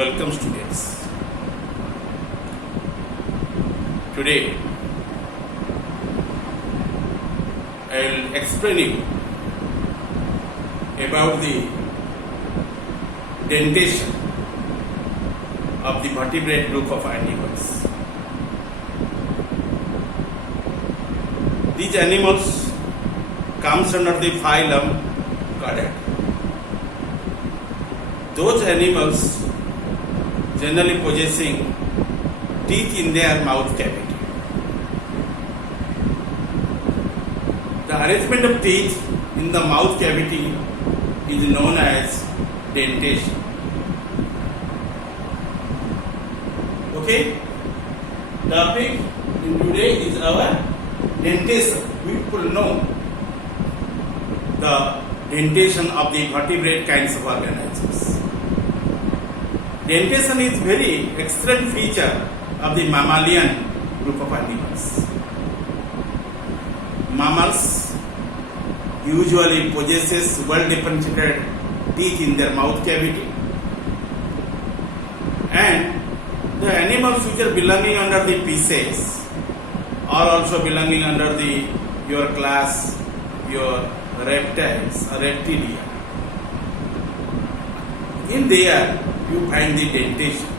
Welcome students. Today I will explain you about the dentation of the vertebrate group of animals. These animals comes under the phylum Chordata. Those animals generally possessing teeth in their mouth cavity. The arrangement of teeth in the mouth cavity is known as dentation. Okay? Topic in today is our dentation. We will know the dentation of the vertebrate kinds of organisms. Dentation is very excellent feature of the mammalian group of animals. Mammals usually possesses well differentiated teeth in their mouth cavity, and the animals which are belonging under the Pisces are also belonging under the your class, your reptiles or reptilia. In there you find the dentation,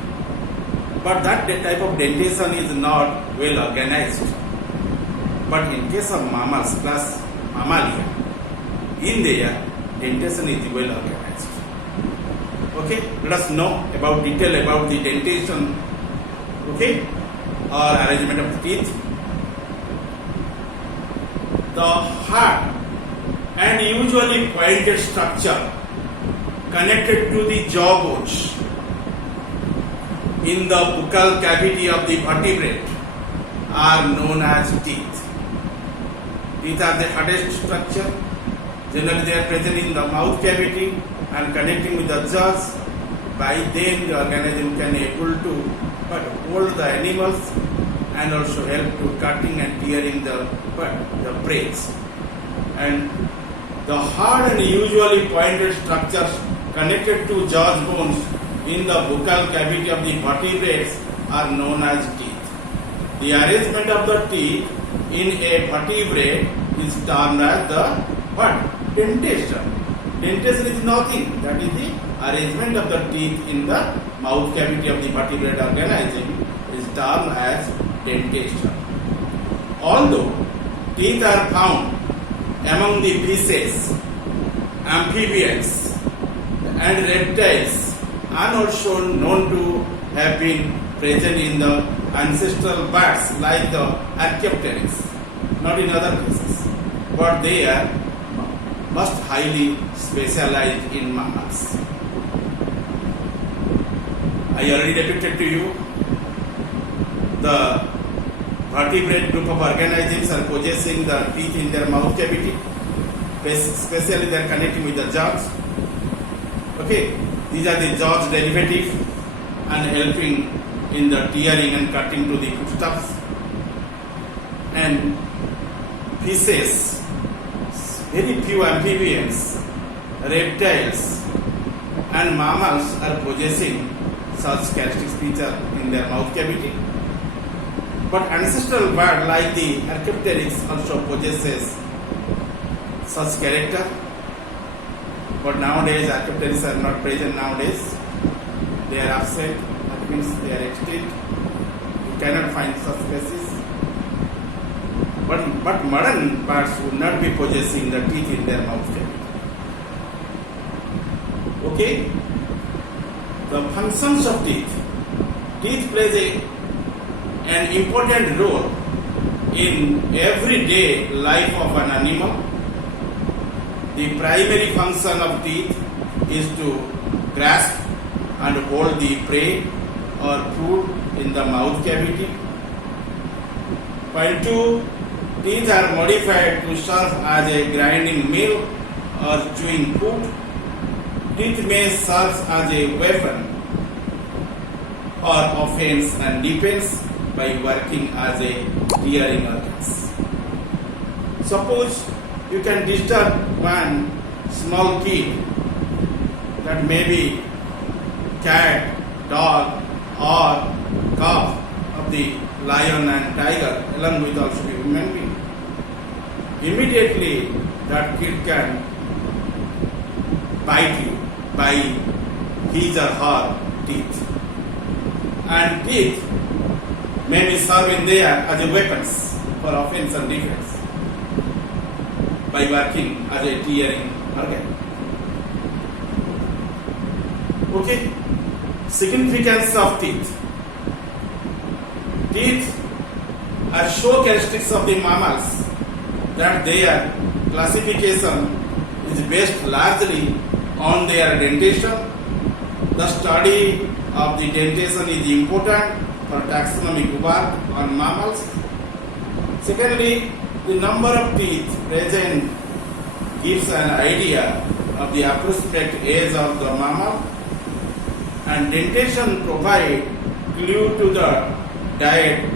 but that type of dentation is not well organized. But in case of mammals plus mammalia, in there dentation is well organized. Okay, let us know about detail about the dentation, okay, or arrangement of the teeth. The hard and usually pointed structure connected to the jaw bones in the buccal cavity of the vertebrate are known as teeth. Teeth are the hardest structure. Generally they are present in the mouth cavity and connecting with the jaws. By them the organism can able to hold the animals and also help to cutting and tearing the prey. And the hard and usually pointed structures connected to jaw bones in the buccal cavity of the vertebrates are known as teeth. The arrangement of the teeth in a vertebrate is termed as the dentation. Dentation is nothing, that is the arrangement of the teeth in the mouth cavity of the vertebrate organism is termed as dentation. Although teeth are found among the fishes, amphibians and reptiles, and also known to have been present in the ancestral birds like the Archaeopteryx, not in other cases, but they are most highly specialized in mammals. I already depicted to you the vertebrate group of organisms are possessing the teeth in their mouth cavity, especially they are connecting with the jaws. Okay, these are the jaws derivative and helping in the tearing and cutting to the foodstuffs. And fishes, very few amphibians, reptiles and mammals are possessing such characteristic feature in their mouth cavity. But ancestral bird like the Archaeopteryx also possesses such character. But nowadays Archaeopteryx are not present nowadays. They are absent, that means they are extinct. You cannot find such species. But modern birds would not be possessing the teeth in their mouth cavity. Okay? The functions of teeth. Teeth plays an important role in everyday life of an animal. The primary function of teeth is to grasp and hold the prey or food in the mouth cavity. Point 2, teeth are modified to serve as a grinding mill or chewing food. Teeth may serve as a weapon or offense and defense by working as a tearing organs. Suppose you can disturb one small kid, that may be cat, dog or calf of the lion and tiger, along with also the human being. Immediately that kid can bite you by his or her teeth. And teeth may be served there as a weapons for offense and defense by working as a tearing organ. Okay, significance of teeth. Teeth are show characteristics of the mammals that their classification is based largely on their dentation. The study of the dentation is important for taxonomic work on mammals. Secondly, the number of teeth present gives an idea of the approximate age of the mammal, and dentation provides clue to the diet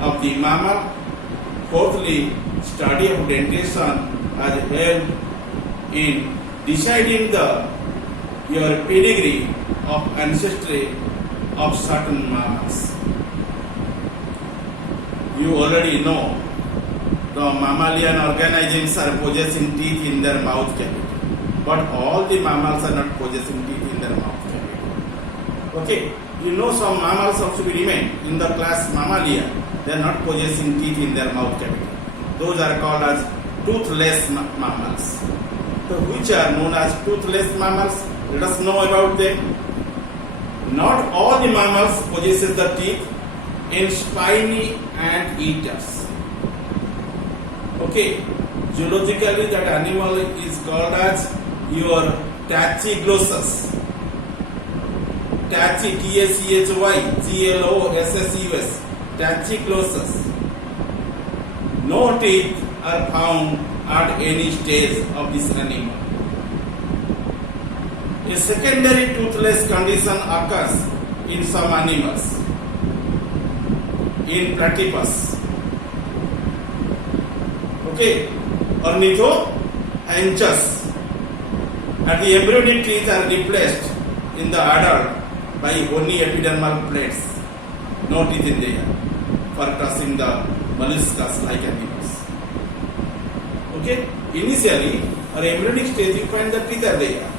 of the mammal. Fourthly, study of dentation has helped in deciding your pedigree of ancestry of certain mammals. You already know the mammalian organisms are possessing teeth in their mouth cavity, but all the mammals are not possessing teeth in their mouth cavity. Okay, you know some mammals also remain in the class Mammalia. They are not possessing teeth in their mouth cavity. Those are called as toothless mammals. So which are known as toothless mammals? Let us know about them. Not all the mammals possesses the teeth in spiny ant eaters. Okay, zoologically that animal is called as your Tachyglossus. Tachy, T-A-C-H-Y, G-L-O-S-S-U-S, Tachyglossus. No teeth are found at any stage of this animal. A secondary toothless condition occurs in some animals. In platypus. Okay, Ornithoanthus. And the embryonic teeth are replaced in the adult by bony epidermal plates. No teeth in there for crushing the molluscus like animals. Okay, initially or embryonic stage you find the teeth are there.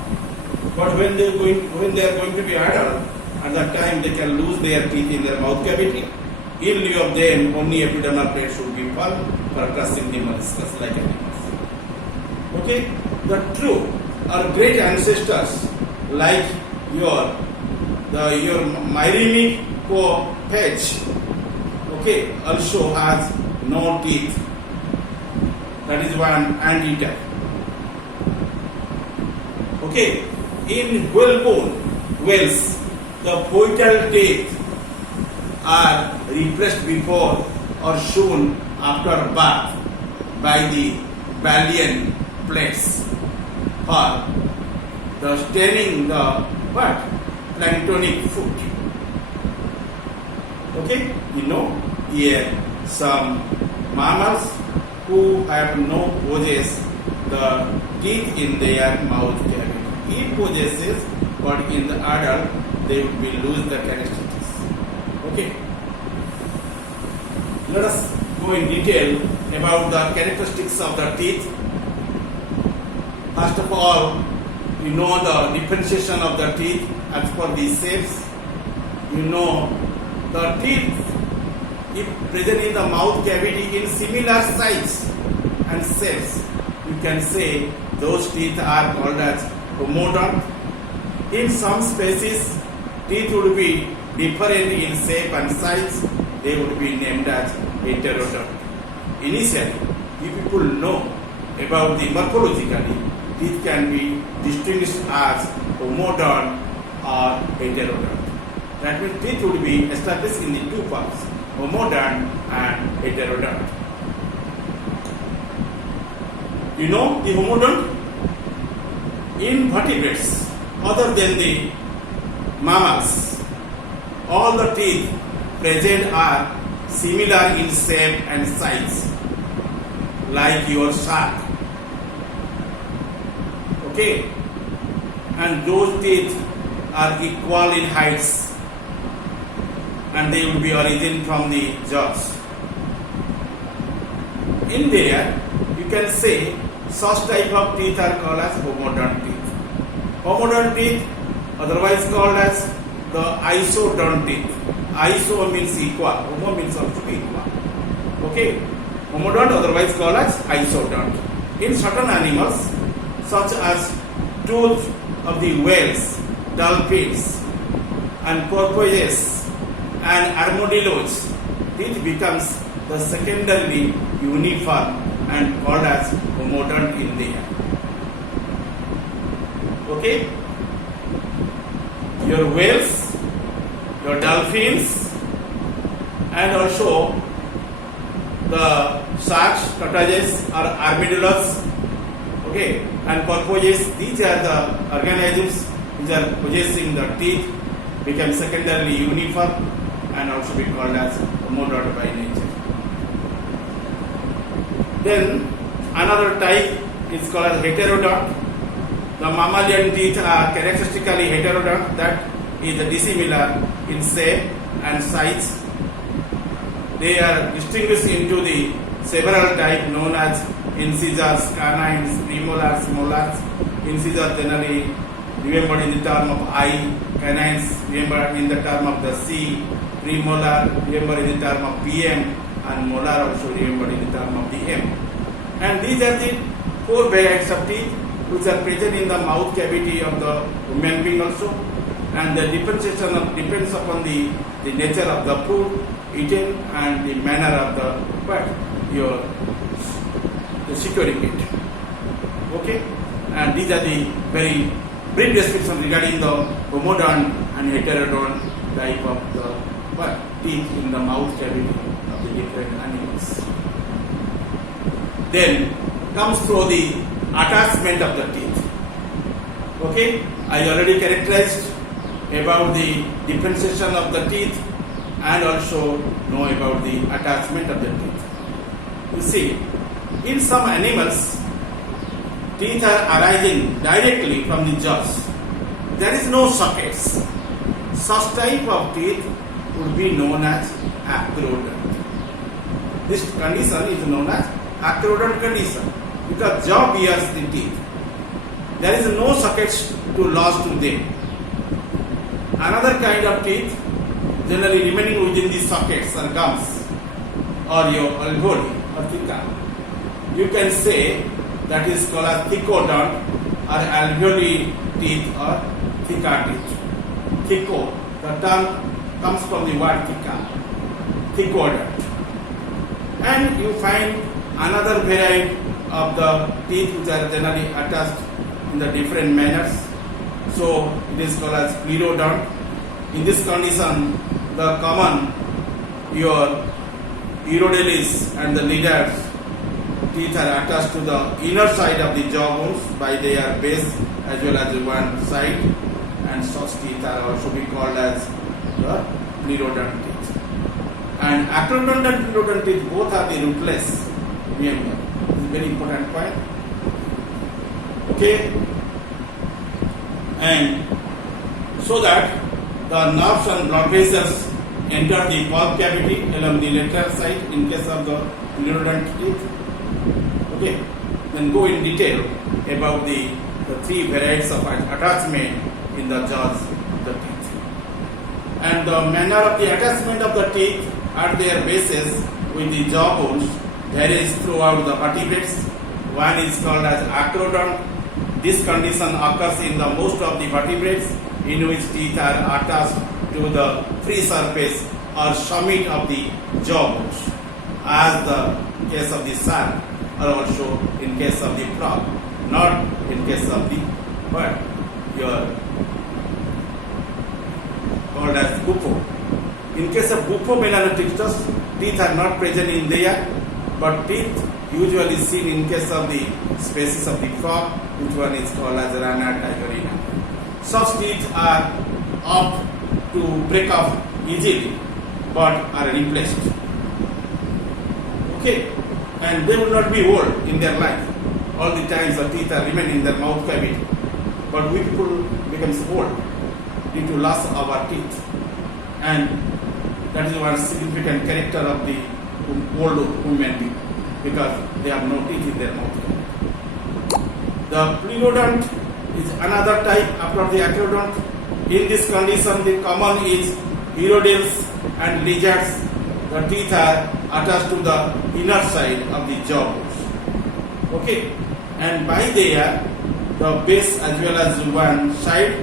But when they are going to be adult, at that time they can lose their teeth in their mouth cavity. In lieu of them, only epidermal plate should be formed for crushing the molluscus like animals. Okay, the true or great ancestors like your Myrmidopithecus, okay, also has no teeth. That is one anteater. Okay, in whalebone whales, the poietal teeth are replaced before or soon after birth by the Ballian plates for the staining the planktonic food. Okay, you know here some mammals who have no possess the teeth in their mouth cavity. He possesses, but in the adult they will be lose the characteristics. Okay. Let us go in detail about the characteristics of the teeth. First of all, you know the differentiation of the teeth as per the shapes. You know the teeth if present in the mouth cavity in similar size and shapes. You can say those teeth are called as homodont. In some species, teeth would be different in shape and size. They would be named as heterodont. Initially, if people know about the morphologically, teeth can be distinguished as homodont or heterodont. That means teeth would be established in the two parts, homodont and heterodont. You know the homodont? In vertebrates, other than the mammals, all the teeth present are similar in shape and size, like your shark. Okay, and those teeth are equal in heights and they will be origin from the jaws. In there, you can say such type of teeth are called as homodont teeth. Homodont teeth, otherwise called as the isodont teeth. Iso means equal, homo means also equal. Okay, homodont, otherwise called as isodont. In certain animals, such as tooth of the whales, dolphins, and porpoises, and armadillos, teeth becomes the secondarily uniform and called as homodont in there. Okay? Your whales, your dolphins, and also the sharks, tortoises, or armadillos, okay, and porpoises, these are the organisms which are possessing the teeth, become secondarily uniform and also be called as homodont by nature. Then another type is called as heterodont. The mammalian teeth are characteristically heterodont, that is dissimilar in shape and size. They are distinguished into the several types known as incisors, canines, premolars, molars. Incisors generally remembered in the term of I, canines remembered in the term of the C, premolar remembered in the term of PM, and molar also remembered in the term of the M. And these are the four varieties of teeth which are present in the mouth cavity of the human being also, and the differentiation depends upon the nature of the food eaten and the manner of the securing it. Okay, and these are the very brief description regarding the homodont and heterodont type of the teeth in the mouth cavity of the different animals. Then comes through the attachment of the teeth. Okay, I already characterized about the differentiation of the teeth and also know about the attachment of the teeth. You see, in some animals, teeth are arising directly from the jaws. There is no sockets. Such type of teeth would be known as acrodont. This condition is known as acrodont condition because jaw bears the teeth. There is no sockets to lodge to them. Another kind of teeth generally remaining within the sockets or gums or your alveoli or theca. You can say that is called as thecodont or alveoli teeth or theca teeth. Theco, the term comes from the word theca, thecodont. And you find another variety of the teeth which are generally attached in the different manners. So it is called as sclerodont. In this condition, the common your iridolis and the leaders teeth are attached to the inner side of the jaw bones by their base as well as one side, and such teeth are also be called as the sclerodont teeth. And acrodont and sclerodont teeth both are the rootless. Remember, this is a very important point. Okay, and so that the nerves and blood vessels enter the pulp cavity along the lateral side in case of the sclerodont teeth. Okay, then go in detail about the three varieties of attachment in the jaws of the teeth. And the manner of the attachment of the teeth at their bases with the jaw bones varies throughout the vertebrates. One is called as acrodont. This condition occurs in the most of the vertebrates in which teeth are attached to the free surface or summit of the jaw bones, as the case of the shark, or also in case of the frog, not in case of the bird, your called as bufo. In case of Bufo melanotictus, teeth are not present in there, but teeth usually seen in case of the species of the frog, which one is called as Rana tigerina. Such teeth are apt to break off easily, but are replaced. Okay, and they will not be old in their life. All the times the teeth are remain in their mouth cavity, but we people becomes old due to loss of our teeth. And That is one significant character of the old human being, because they have no teeth in their mouth. The pleurodont is another type after the acrodont. In this condition, the common is urodels and lizards. The teeth are attached to the inner side of the jaw. Okay, and by there, the base as well as one side,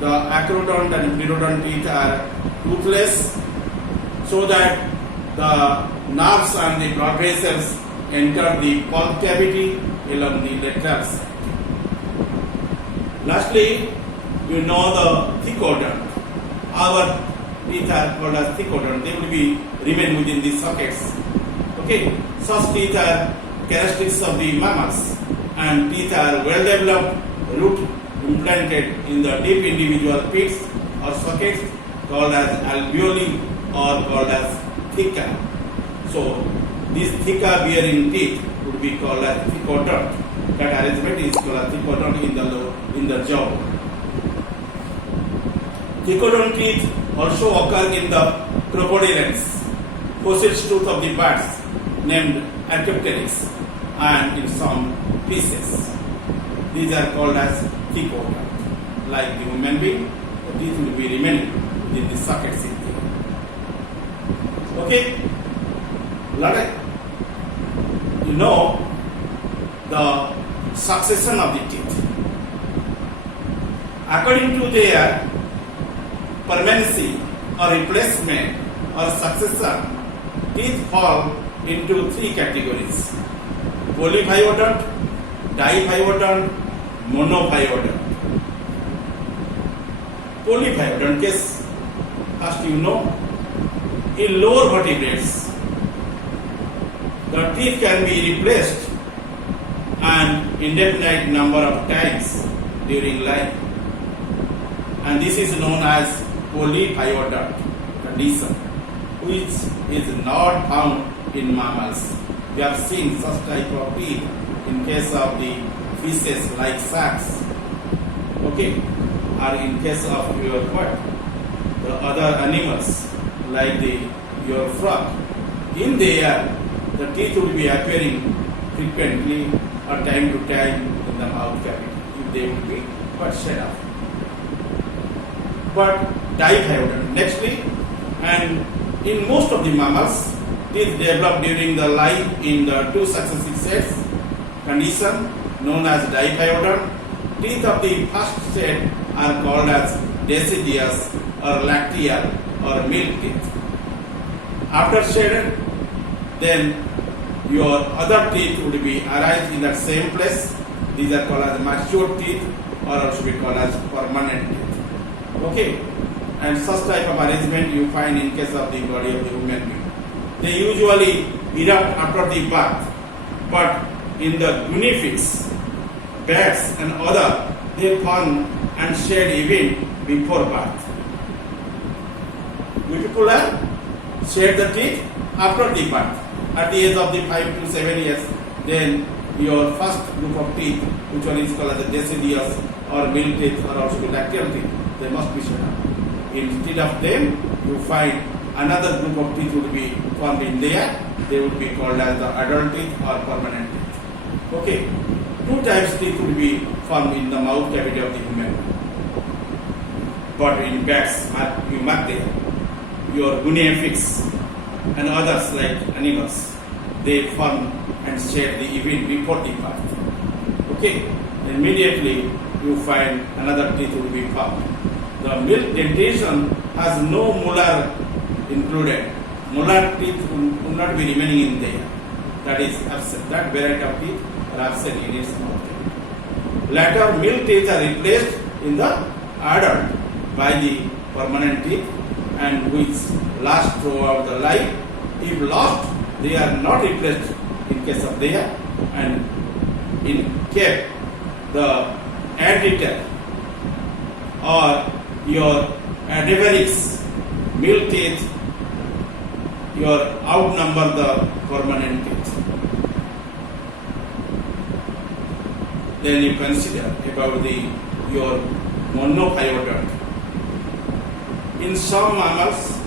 the acrodont and pleurodont teeth are toothless, so that the nerves and the blood vessels enter the pulp cavity along the lateral side. Lastly, you know the thecodont. Our teeth are called as thecodont. They will be remain within the sockets. Okay, such teeth are characteristics of the mammals, and teeth are well developed, root implanted in the deep individual pits or sockets called as alveoli or called as theca. So these theca bearing teeth would be called as thecodont. That arrangement is called as thecodont in the jaw. Thecodont teeth also occur in the crocodilians, fossil tooth of the birds named Archaeopteryx, and in some fishes. These are called as thecodont. Like the human being, the teeth will be remaining in the sockets in there. Okay? You know the succession of the teeth. According to their permanency or replacement or succession, teeth fall into three categories: polyphyodont, diphyodont, monophyodont. Polyphyodont case, first you know, in lower vertebrates, the teeth can be replaced an indefinite number of times during life, and this is known as polyphyodont condition, which is not found in mammals. We have seen such type of teeth in case of the fishes like sharks, okay, or in case of your what, the other animals like your frog. In there, the teeth will be appearing frequently or time to time in the mouth cavity if they will be quite set off. But diphyodont, nextly, and in most of the mammals, teeth develop during the life in the two successive sets condition known as diphyodont. Teeth of the first set are called as deciduous or lacteal or milk teeth. After shedded, then your other teeth would be arise in that same place. These are called as mature teeth or also be called as permanent teeth. Okay, and such type of arrangement you find in case of the body of the human being. They usually erupt after the birth, but in the guinea pigs, bats and other, they form and shed even before birth. Viviparia shed the teeth after the birth. At the age of the 5 to 7 years, then your first group of teeth, which one is called as the deciduous or milk teeth or also the lacteal teeth, they must be shed off. Instead of them, you find another group of teeth would be formed in there. They would be called as the adult teeth or permanent teeth. Okay, two types teeth would be formed in the mouth cavity of the human. But in bats, you mark there, your guinea pigs and others like animals, they form and shed the even before the birth. Okay, immediately you find another teeth will be formed. The milk dentition has no molar included. Molar teeth will not be remaining in there. That is absent. That variety of teeth are absent in its mouth. Later, milk teeth are replaced in the adult by the permanent teeth, and which last throughout the life. If lost, they are not replaced in case of there, and in case the anteater or your adaverix milk teeth, your outnumber the permanent teeth. Then you consider about your monophyodont. In some mammals,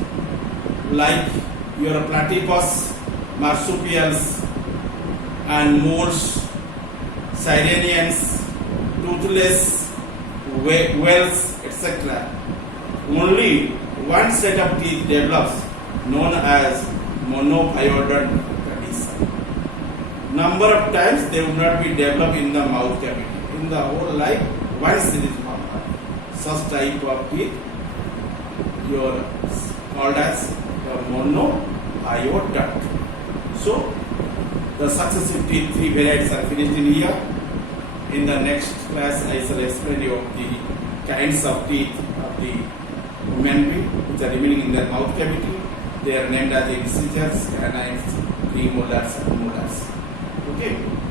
like your platypus, marsupials, and moles, sirenians, toothless, whales, etc. Only one set of teeth develops, known as monophyodont condition. Number of times they will not be developed in the mouth cavity. In the whole life, once it is found. Such type of teeth, your called as your monophyodont. So, the successive teeth, three varieties are finished in here. In the next class, I shall explain you the kinds of teeth of the human being which are remaining in their mouth cavity. They are named as incisors, canines, premolars, and molars. Okay.